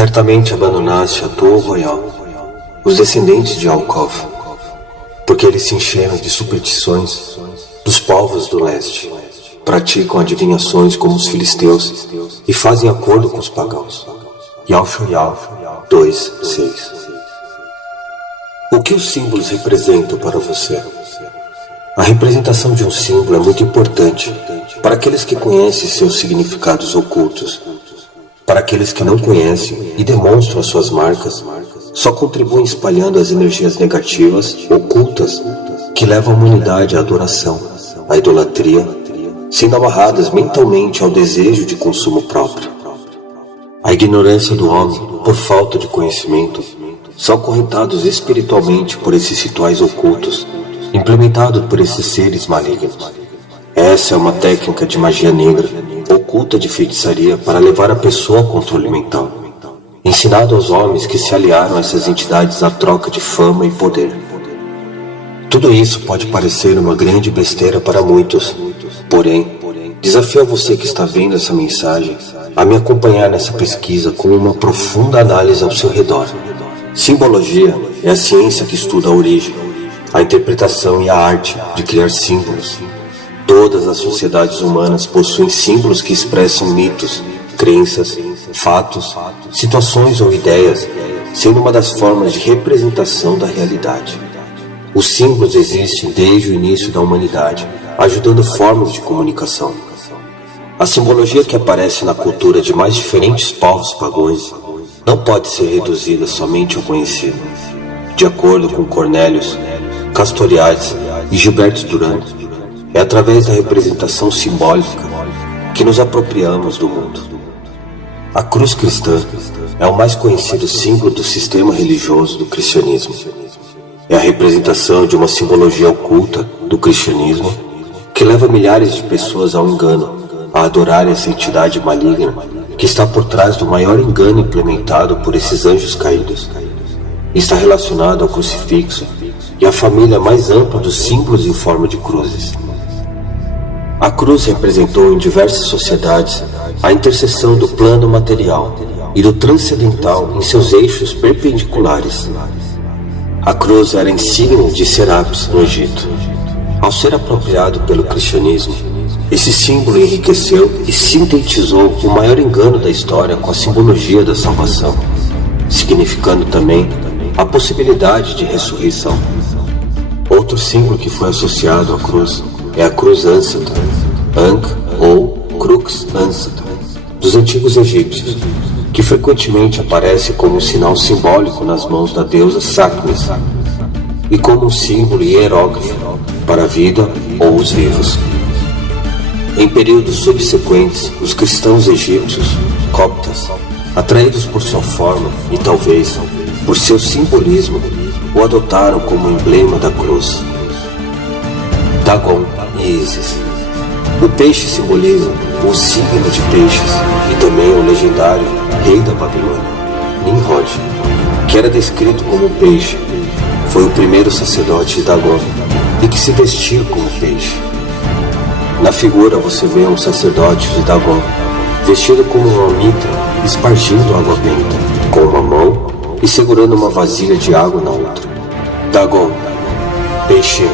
Certamente abandonaste a Chateau Royal, os descendentes de Alcov, porque eles se encheram de superstições dos povos do leste, praticam adivinhações como os filisteus e fazem acordo com os pagãos. Yal-Shoyal 2:6. O que os símbolos representam para você? A representação de um símbolo é muito importante para aqueles que conhecem seus significados ocultos. Para aqueles que não conhecem e demonstram as suas marcas, só contribuem espalhando as energias negativas, ocultas, que levam a humanidade à adoração, à idolatria, sendo amarradas mentalmente ao desejo de consumo próprio. A ignorância do homem, por falta de conhecimento, são acorrentados espiritualmente por esses rituais ocultos, implementados por esses seres malignos. Essa é uma técnica de magia negra, oculta de feitiçaria para levar a pessoa ao controle mental, ensinado aos homens que se aliaram a essas entidades à troca de fama e poder. Tudo isso pode parecer uma grande besteira para muitos, porém, desafio a você que está vendo essa mensagem a me acompanhar nessa pesquisa com uma profunda análise ao seu redor. Simbologia é a ciência que estuda a origem, a interpretação e a arte de criar símbolos. Todas as sociedades humanas possuem símbolos que expressam mitos, crenças, fatos, situações ou ideias, sendo uma das formas de representação da realidade. Os símbolos existem desde o início da humanidade, ajudando formas de comunicação. A simbologia que aparece na cultura de mais diferentes povos pagãos não pode ser reduzida somente ao conhecido. De acordo com Cornélius Castoriadis e Gilberto Durand, é através da representação simbólica que nos apropriamos do mundo. A cruz cristã é o mais conhecido símbolo do sistema religioso do cristianismo. É a representação de uma simbologia oculta do cristianismo que leva milhares de pessoas ao engano, a adorarem essa entidade maligna que está por trás do maior engano implementado por esses anjos caídos. Está relacionado ao crucifixo e à família mais ampla dos símbolos em forma de cruzes. A cruz representou em diversas sociedades a interseção do plano material e do transcendental em seus eixos perpendiculares. A cruz era insígnia de Serapis no Egito. Ao ser apropriado pelo cristianismo, esse símbolo enriqueceu e sintetizou o maior engano da história com a simbologia da salvação, significando também a possibilidade de ressurreição. Outro símbolo que foi associado à cruz é a cruz Ansata, Ankh ou Crux Ansata, dos antigos egípcios, que frequentemente aparece como um sinal simbólico nas mãos da deusa Sakmis e como um símbolo hierógrafo para a vida ou os vivos. Em períodos subsequentes, os cristãos egípcios, coptas, atraídos por sua forma e talvez por seu simbolismo, o adotaram como emblema da cruz. Dagon e Ísis. O peixe simboliza o signo de peixes e também o legendário rei da Babilônia, Nimrod, que era descrito como um peixe. Foi o primeiro sacerdote de Dagon e que se vestia como peixe. Na figura você vê um sacerdote de Dagon vestido como uma mitra, espargindo água benta com uma mão e segurando uma vasilha de água na outra. Dagon, peixe,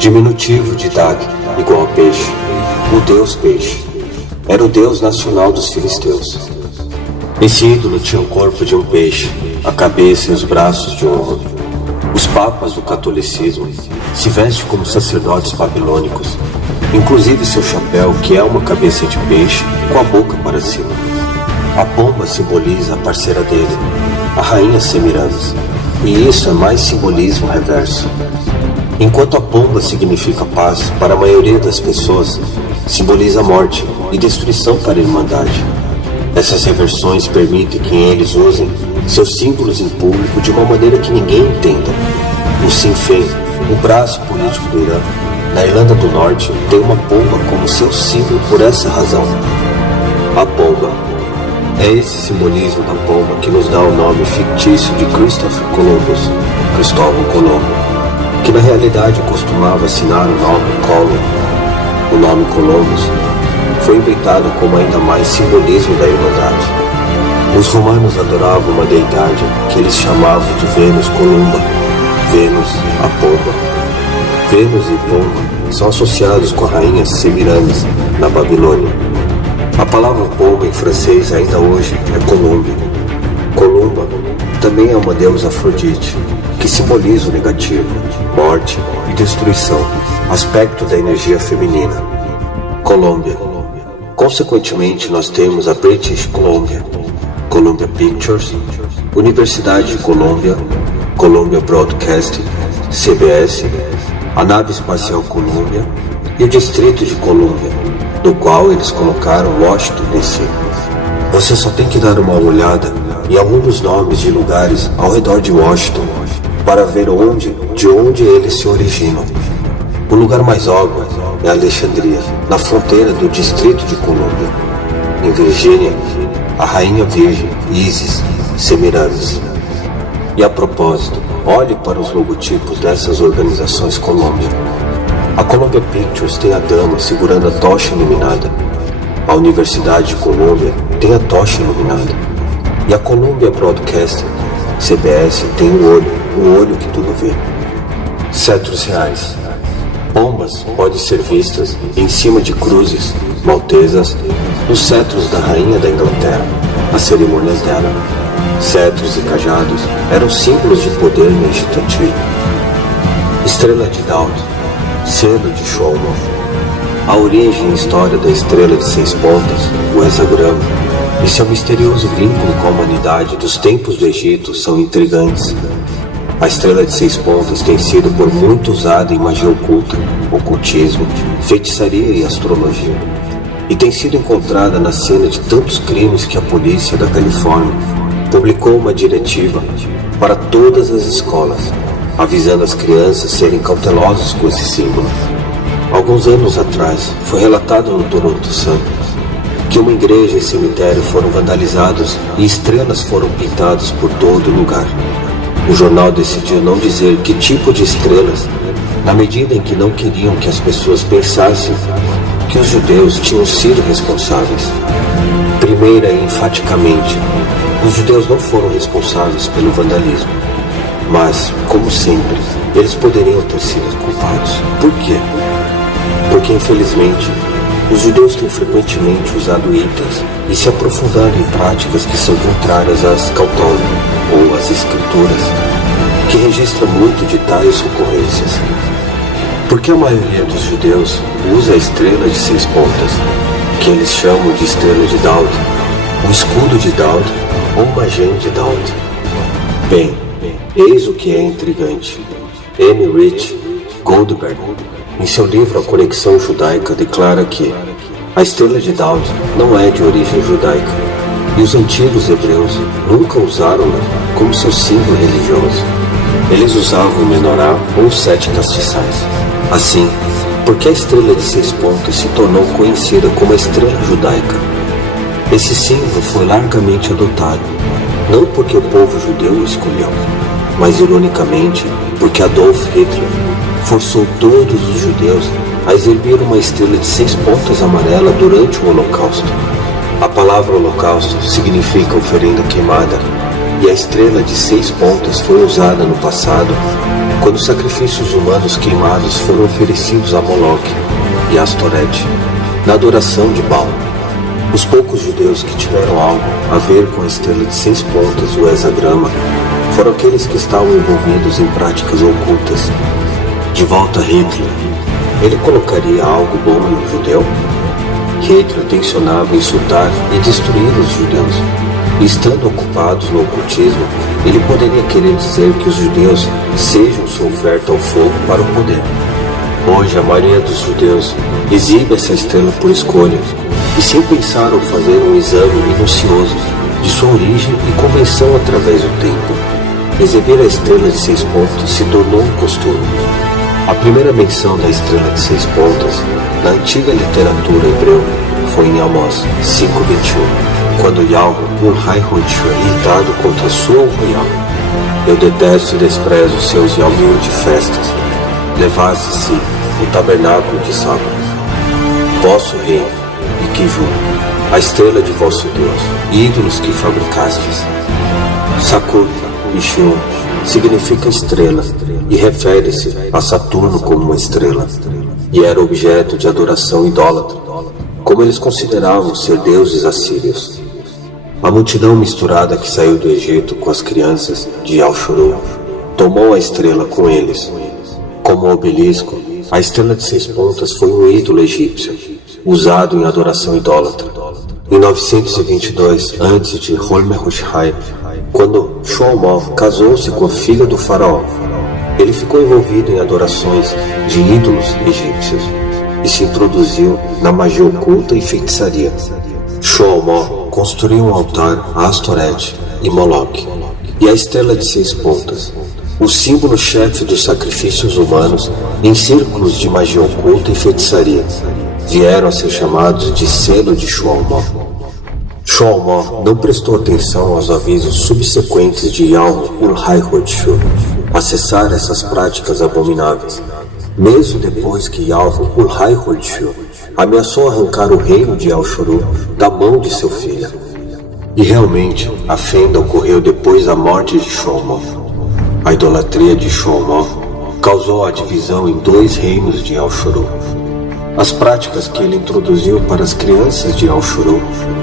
diminutivo de Dag, igual a peixe, o deus peixe. Era o deus nacional dos filisteus. Esse ídolo tinha o corpo de um peixe, a cabeça e os braços de um homem. Os papas do catolicismo se vestem como sacerdotes babilônicos, inclusive seu chapéu, que é uma cabeça de peixe com a boca para cima. A pomba simboliza a parceira dele, a rainha Semiramis, e isso é mais simbolismo reverso. Enquanto a pomba significa paz para a maioria das pessoas, simboliza morte e destruição para a Irmandade. Essas reversões permitem que eles usem seus símbolos em público de uma maneira que ninguém entenda. O Sinn Féin, o braço político do Irã, na Irlanda do Norte, tem uma pomba como seu símbolo por essa razão. A pomba. É esse simbolismo da pomba que nos dá o nome fictício de Christopher Columbus, Cristóvão Colombo, que na realidade costumava assinar o nome Columb. O nome Columbus foi inventado como ainda mais simbolismo da Irmandade. O Os romanos adoravam uma deidade que eles chamavam de Vênus Columba, Vênus a pomba. Vênus e pomba são associados com a rainha Semiramis, na Babilônia. A palavra pomba em francês ainda hoje é Columbe. Columba também é uma deusa Afrodite, que simboliza o negativo, morte e destruição, aspecto da energia feminina. Colômbia. Consequentemente, nós temos a British Columbia, Columbia Pictures, Universidade de Colômbia, Columbia Broadcasting, CBS, a Nave Espacial Columbia e o Distrito de Colômbia, no qual eles colocaram Washington DC. Você só tem que dar uma olhada em alguns dos nomes de lugares ao redor de Washington para ver de onde eles se originam. O lugar mais óbvio é Alexandria, na fronteira do Distrito de Colômbia. Em Virgínia, a Rainha Virgem Isis Semiramis. E a propósito, olhe para os logotipos dessas organizações Colômbia. A Columbia Pictures tem a dama segurando a tocha iluminada. A Universidade de Colômbia tem a tocha iluminada. E a Columbia Broadcasting, CBS, tem o olho que tudo vê. Cetros reais. Pombas podem ser vistas em cima de cruzes maltesas nos cetros da Rainha da Inglaterra, nas cerimônias dela. Cetros e cajados eram símbolos de poder no Egito Antigo. Estrela de Daud, selo de Showman. A origem e história da estrela de 6 pontas, o hexagrama, e seu misterioso vínculo com a humanidade dos tempos do Egito são intrigantes. A estrela de 6 pontas tem sido por muito usada em magia oculta, ocultismo, feitiçaria e astrologia, e tem sido encontrada na cena de tantos crimes que a polícia da Califórnia publicou uma diretiva para todas as escolas, avisando as crianças serem cautelosas com esse símbolo. Alguns anos atrás, foi relatado no Toronto Sun que uma igreja e cemitério foram vandalizados e estrelas foram pintadas por todo lugar. O jornal decidiu não dizer que tipo de estrelas, na medida em que não queriam que as pessoas pensassem que os judeus tinham sido responsáveis. Primeira e enfaticamente, os judeus não foram responsáveis pelo vandalismo. Mas, como sempre, eles poderiam ter sido culpados. Por quê? Porque, infelizmente, os judeus têm frequentemente usado itens e se aprofundado em práticas que são contrárias às Kautom, ou às escrituras, que registram muito de tais ocorrências. Porque a maioria dos judeus usa a estrela de 6 pontas, que eles chamam de estrela de Daud, o escudo de Daud ou magem de Daud. Bem, eis o que é intrigante. M. Rich Goldberg, em seu livro A Conexão Judaica, declara que a estrela de Daud não é de origem judaica, e os antigos hebreus nunca usaram-na como seu símbolo religioso. Eles usavam o menorá ou 7 castiçais. Assim, porque a estrela de 6 pontas se tornou conhecida como a estrela judaica. Esse símbolo foi largamente adotado, não porque o povo judeu o escolheu, mas ironicamente porque Adolf Hitler forçou todos os judeus a exibir uma estrela de 6 pontas amarela durante o Holocausto. A palavra Holocausto significa oferenda queimada, e a estrela de 6 pontas foi usada no passado quando sacrifícios humanos queimados foram oferecidos a Moloque e Astorete, na adoração de Baal. Os poucos judeus que tiveram algo a ver com a estrela de 6 pontas, o hexagrama, foram aqueles que estavam envolvidos em práticas ocultas. De volta a Hitler, ele colocaria algo bom em um judeu? Hitler tensionava insultar e destruir os judeus. E estando ocupados no ocultismo, ele poderia querer dizer que os judeus sejam sua oferta ao fogo para o poder. Hoje, a maioria dos judeus exibe essa estrela por escolha, e sem pensar ou fazer um exame minucioso de sua origem e convenção através do tempo. Exibir a estrela de 6 pontas se tornou um costume. A primeira menção da estrela de 6 pontas na antiga literatura hebreu foi em Amós 5:21, quando Yahweh, um Rai Rodshua, irritado contra sua royal, eu detesto e desprezo os seus Yahweh de festas, levasse-se o tabernáculo de sábado, vosso rei, e que juro, a estrela de vosso Deus, ídolos que fabricastes. Sakut e Shun significa estrela e refere-se a Saturno como uma estrela, e era objeto de adoração idólatra, como eles consideravam ser deuses assírios. A multidão misturada que saiu do Egito com as crianças de Al-Shuru tomou a estrela com eles. Como o obelisco, a estrela de 6 pontas foi um ídolo egípcio, usado em adoração idólatra. Em 922 a.C., Hormuzd-Shai, quando Shlomo casou-se com a filha do faraó, ele ficou envolvido em adorações de ídolos egípcios e se introduziu na magia oculta e feitiçaria. Shlomo construiu um altar a Astorete e Moloque, e a estrela de 6 pontas, o símbolo-chefe dos sacrifícios humanos em círculos de magia oculta e feitiçaria, vieram a ser chamados de selo de Shlomo. Shlomo não prestou atenção aos avisos subsequentes de Yahu-ul-Hai-Hodshu a cessar essas práticas abomináveis, mesmo depois que Yahu-ul-Hai-Hodshu ameaçou arrancar o reino de Al-Shuru da mão de seu filho. E realmente, a fenda ocorreu depois da morte de Shlomo. A idolatria de Shlomo causou a divisão em 2 reinos de Al-Shuru. As práticas que ele introduziu para as crianças de Al-Shuru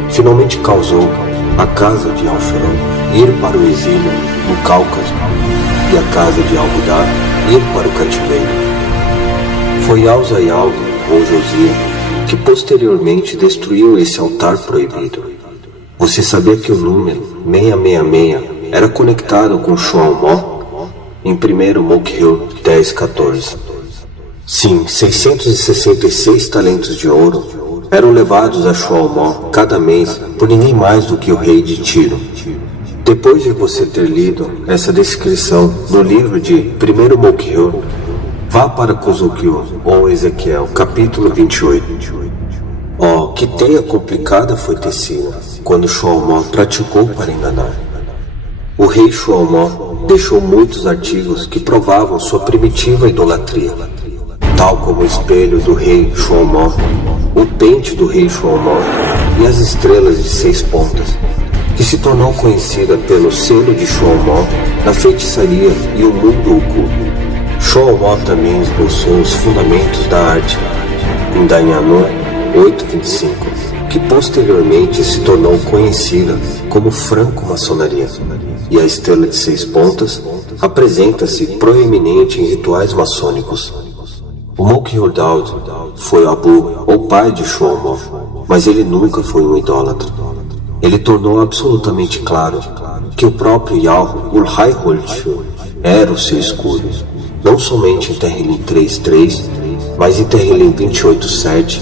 finalmente causou a casa de Al-Shuru ir para o exílio no Cáucaso e a casa de Al-Hudá ir para o cativeiro. Foi Al-Zayal, ou Josia, que posteriormente destruiu esse altar proibido. Você sabia que o número 666 era conectado com Shlomo? Em 1 Mokhiel 10:14. Sim, 666 talentos de ouro eram levados a Shlomo cada mês por ninguém mais do que o rei de Tiro. Depois de você ter lido essa descrição no livro de 1 Mokhiel, vá para Kozokyo ou Ezequiel, capítulo 28. Oh, que teia complicada foi tecida quando Shlomo praticou para enganar. O rei Shlomo deixou muitos artigos que provavam sua primitiva idolatria, tal como o espelho do rei Shlomo, o pente do rei Shlomo e as estrelas de 6 pontas, que se tornou conhecida pelo selo de Shlomo na feitiçaria e o mundo oculto. Shlomo também esboçou os fundamentos da arte em Daniel 8:25, que posteriormente se tornou conhecida como franco-maçonaria, e a estrela de 6 pontas apresenta-se proeminente em rituais maçônicos. O Mokhiel Daud foi Abu, ou pai de Shlomo, mas ele nunca foi um idólatra. Ele tornou absolutamente claro que o próprio Yahu-ul-Hai-Hodshu era o seu escudo, não somente em Tehillim 3:3, mas em Tehillim 28:7,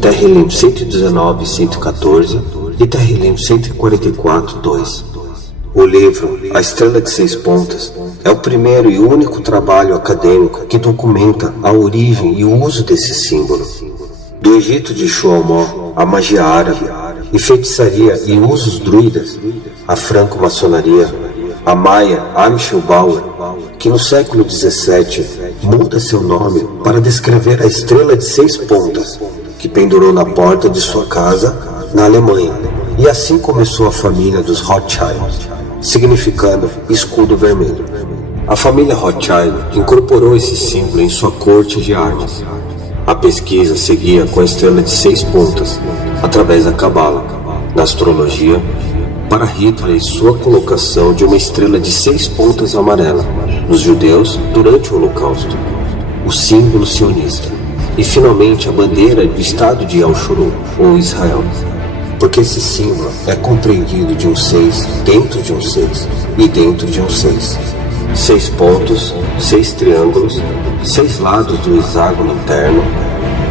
Tehillim 119 e 114 e Tehillim 144:2. O livro A Estrela de 6 Pontas é o primeiro e único trabalho acadêmico que documenta a origem e o uso desse símbolo. Do Egito de Shlomo, a magia árabe e feitiçaria e usos druidas, a franco-maçonaria, a maia Amschel Bauer, que no século XVII muda seu nome para descrever a estrela de 6 pontas, que pendurou na porta de sua casa na Alemanha, e assim começou a família dos Rothschild, significando escudo vermelho. A família Rothschild incorporou esse símbolo em sua corte de armas. A pesquisa seguia com a estrela de 6 pontas, através da Cabala, na astrologia, para Hitler e sua colocação de uma estrela de 6 pontas amarela nos judeus durante o Holocausto, o símbolo sionista, e finalmente a bandeira do Estado de Al-Shuru, ou Israel, porque esse símbolo é compreendido de um 6 dentro de um 6 e dentro de um 6. 6 pontos, 6 triângulos, 6 lados do hexágono interno.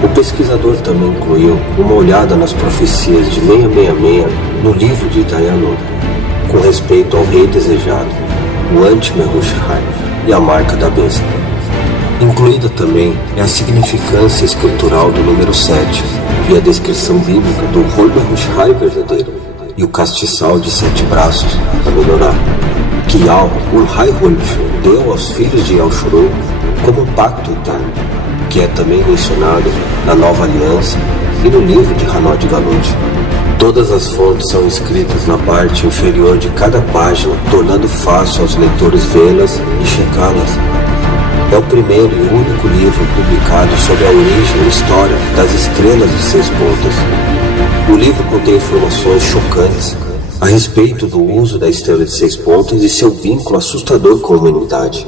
O pesquisador também incluiu uma olhada nas profecias de 666 no livro de Daniel, com respeito ao rei desejado, o Anti-Mehushai e a marca da besta. Incluída também é a significância escritural do número 7 e a descrição bíblica do Hormuzd-Shai verdadeiro e o castiçal de 7 braços a melhorar, que Yahu-ul-Hai-Hodshu deu aos filhos de Al-Shuru como um pacto eterno, que é também mencionado na Nova Aliança e no livro de Hanod Galut. Todas as fontes são escritas na parte inferior de cada página, tornando fácil aos leitores vê-las e checá-las. É o primeiro e único livro publicado sobre a origem e história das estrelas de 6 pontas. O livro contém informações chocantes a respeito do uso da estrela de 6 pontas e seu vínculo assustador com a humanidade.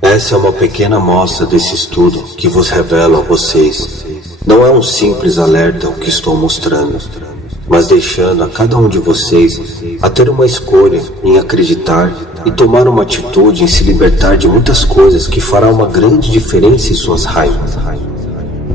Essa é uma pequena amostra desse estudo que vos revelo a vocês. Não é um simples alerta o que estou mostrando, mas deixando a cada um de vocês a ter uma escolha em acreditar e tomar uma atitude em se libertar de muitas coisas que fará uma grande diferença em suas raivas.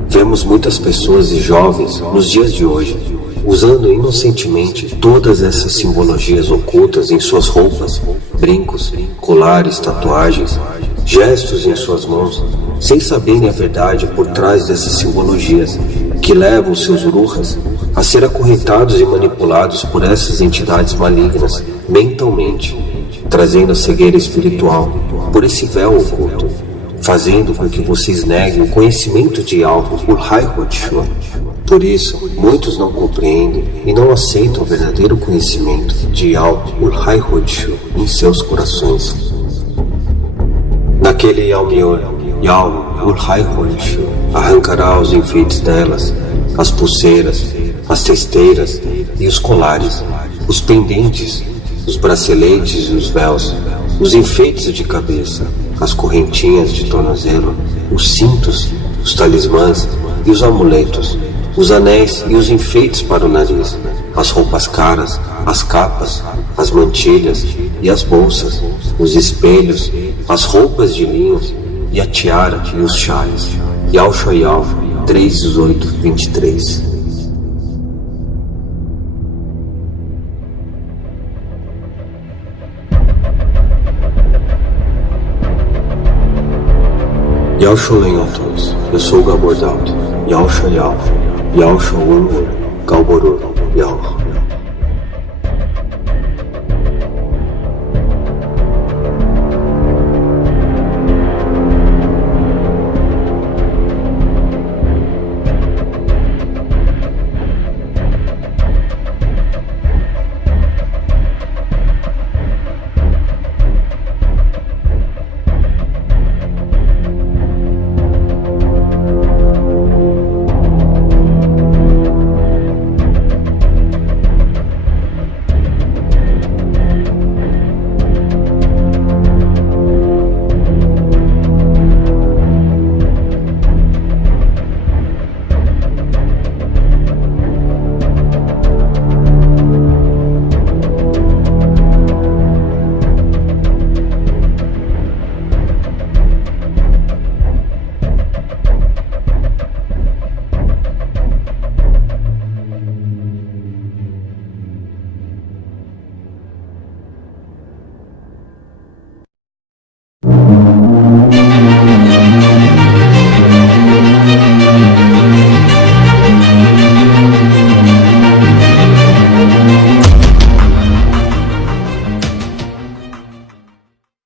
Vemos muitas pessoas e jovens nos dias de hoje usando inocentemente todas essas simbologias ocultas em suas roupas, brincos, colares, tatuagens, gestos em suas mãos, sem saberem a verdade por trás dessas simbologias, que levam seus uruhas a ser acorrentados e manipulados por essas entidades malignas mentalmente, trazendo a cegueira espiritual por esse véu oculto, fazendo com que vocês neguem o conhecimento de algo por Hai-Ho-Tzu. Por isso, muitos não compreendem e não aceitam o verdadeiro conhecimento de algo por Hai-Ho-Tzu em seus corações. Naquele Yao-Mior, Yao por Hai-Ho-Tzu arrancará os enfeites delas, as pulseiras, as testeiras e os colares, os pendentes, os braceletes e os véus, os enfeites de cabeça, as correntinhas de tornozelo, os cintos, os talismãs e os amuletos, os anéis e os enfeites para o nariz, as roupas caras, as capas, as mantilhas e as bolsas, os espelhos, as roupas de linho e a tiara e os chales. Yao Shoyao 3:18-23. Yao Sholen a todos, eu sou o Gabor Dalton. Yao Shoyao, Yao Shou Ur, Galborur, Yao.